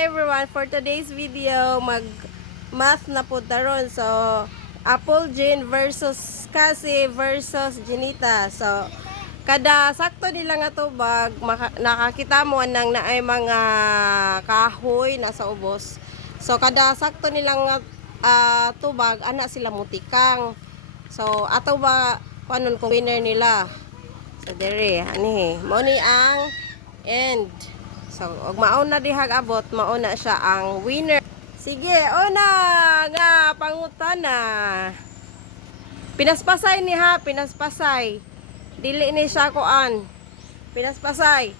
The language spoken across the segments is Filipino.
Hi everyone, for today's video mag-math na po taron. So Apple Jean versus Cassie versus Jenita. So kada sakto nila nga tubag nakakita mo nang naay mga kahoy nasa ubos. So kada sakto nilang tubag ana sila mutikang. So ato ba panon kung winner nila. So dere ani mao ni ang end. So, og mauna dihag abot, mauna siya ang winner. Sige, una nga pangutana. Pinaspasay ni ha, pinaspasay. Dili ni siya kuan. Pinaspasay.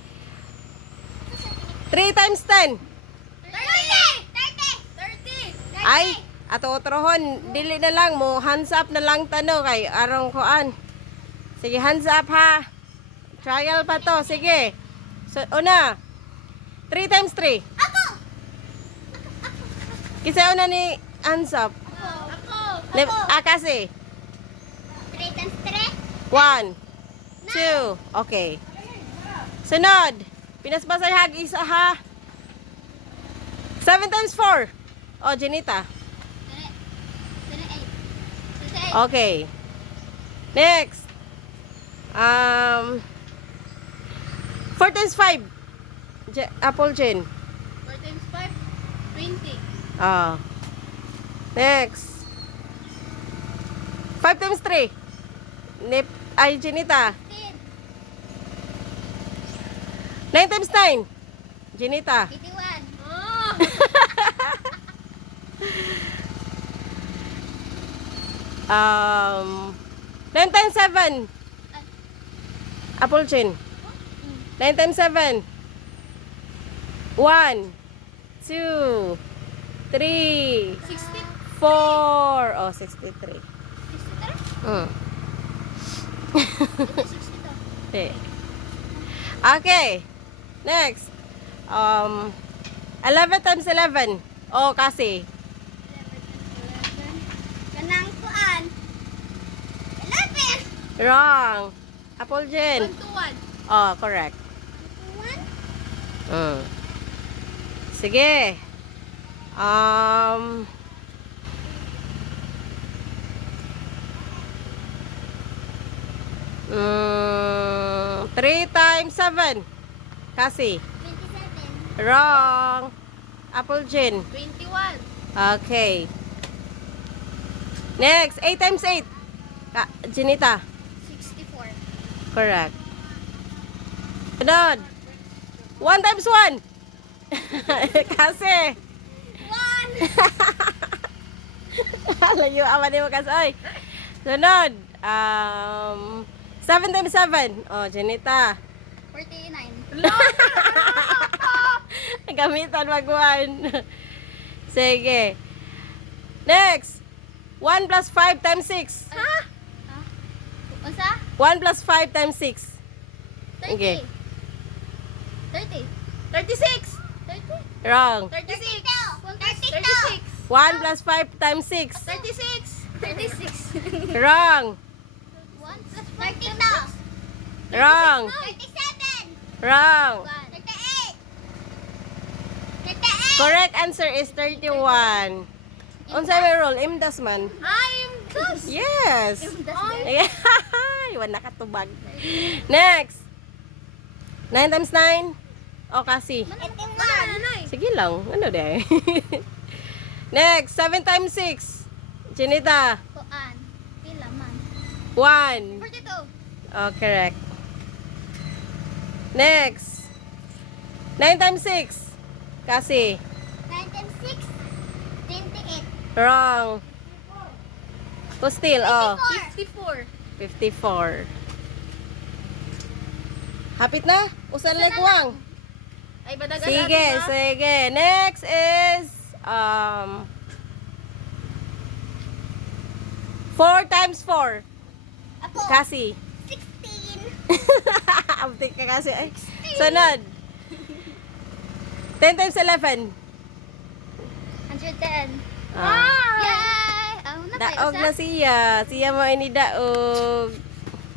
3 times 10. 30. Ay, ato otrohon, dili na lang mo, hands up na lang tano kay arong kuan. Sige, hands up ha. Trial pa to, sige. So, una. 3 times 3. Ako. Kisa una ni hands up. Ako. Kasi. 3 times 3. 1, 2. Okay. Sunod. Pinaspasay hag isa ha. 7 times 4. Oh, Jenita. 8. Okay. Next. 4 times 5. Apple Jean. 4 times 5. 20. Ah. Next. 5 times 3. Ay, Jenita. 9 times 9. Jenita. 81. 9 times 7. Apple Jean. 9 times 7. 1, 2, 3, 60. 4. Oh, 63. 63? Mm. Ito 62. Okay. Okay. Next. 11 times 11. Oh, kasi. 11. Kanang kuan. 11. Wrong. Apple Jean. 1 to 1. Oh, correct. 1. Sige. 3 times 7. Kasi. 27. Wrong. Apple Jean. 21. Okay. Next. 8 times 8. Jenita. 64. Correct. Sunod. 1 times 1. Kasi. 1. Layo aman mo kasi. Oy. Sunod. 7 times 7. Oh, Jenita. 49. Gamitan magwan. Sige. Next. 1 plus 5 times 6. Ha? Unsa? 1 plus 5 times 6. 30. Okay. 30. 36. 30. Wrong. 36. 36. 1 plus 5 times 6. 36. 36. Wrong. 1 plus 5 times Wrong. 37. Wrong. 38. 38. Correct answer is 31. Unsay may roll? Imdas man. I'm close. Yes. Ay. Iwan nakatubag. Next. 9 times 9. O kasi. Sige lang. Ano de? Next. 7 times 6. Jenita. Kuan. Pila man. 1. 42. Oh, correct. Next. 9 times 6. Kasi. 9 times 6. 28. Wrong. Still, oh. 54. 54. Hapit na? Usan like wang. Ay, badagan Sige, sige. Next is 4 times 4. Ako. Kasi. 16. Abtik ka kasi. Ay. Sunod. 10 times 11. 110. Ah. Yay! Oh, Daog na siya. Siya mo ini daog.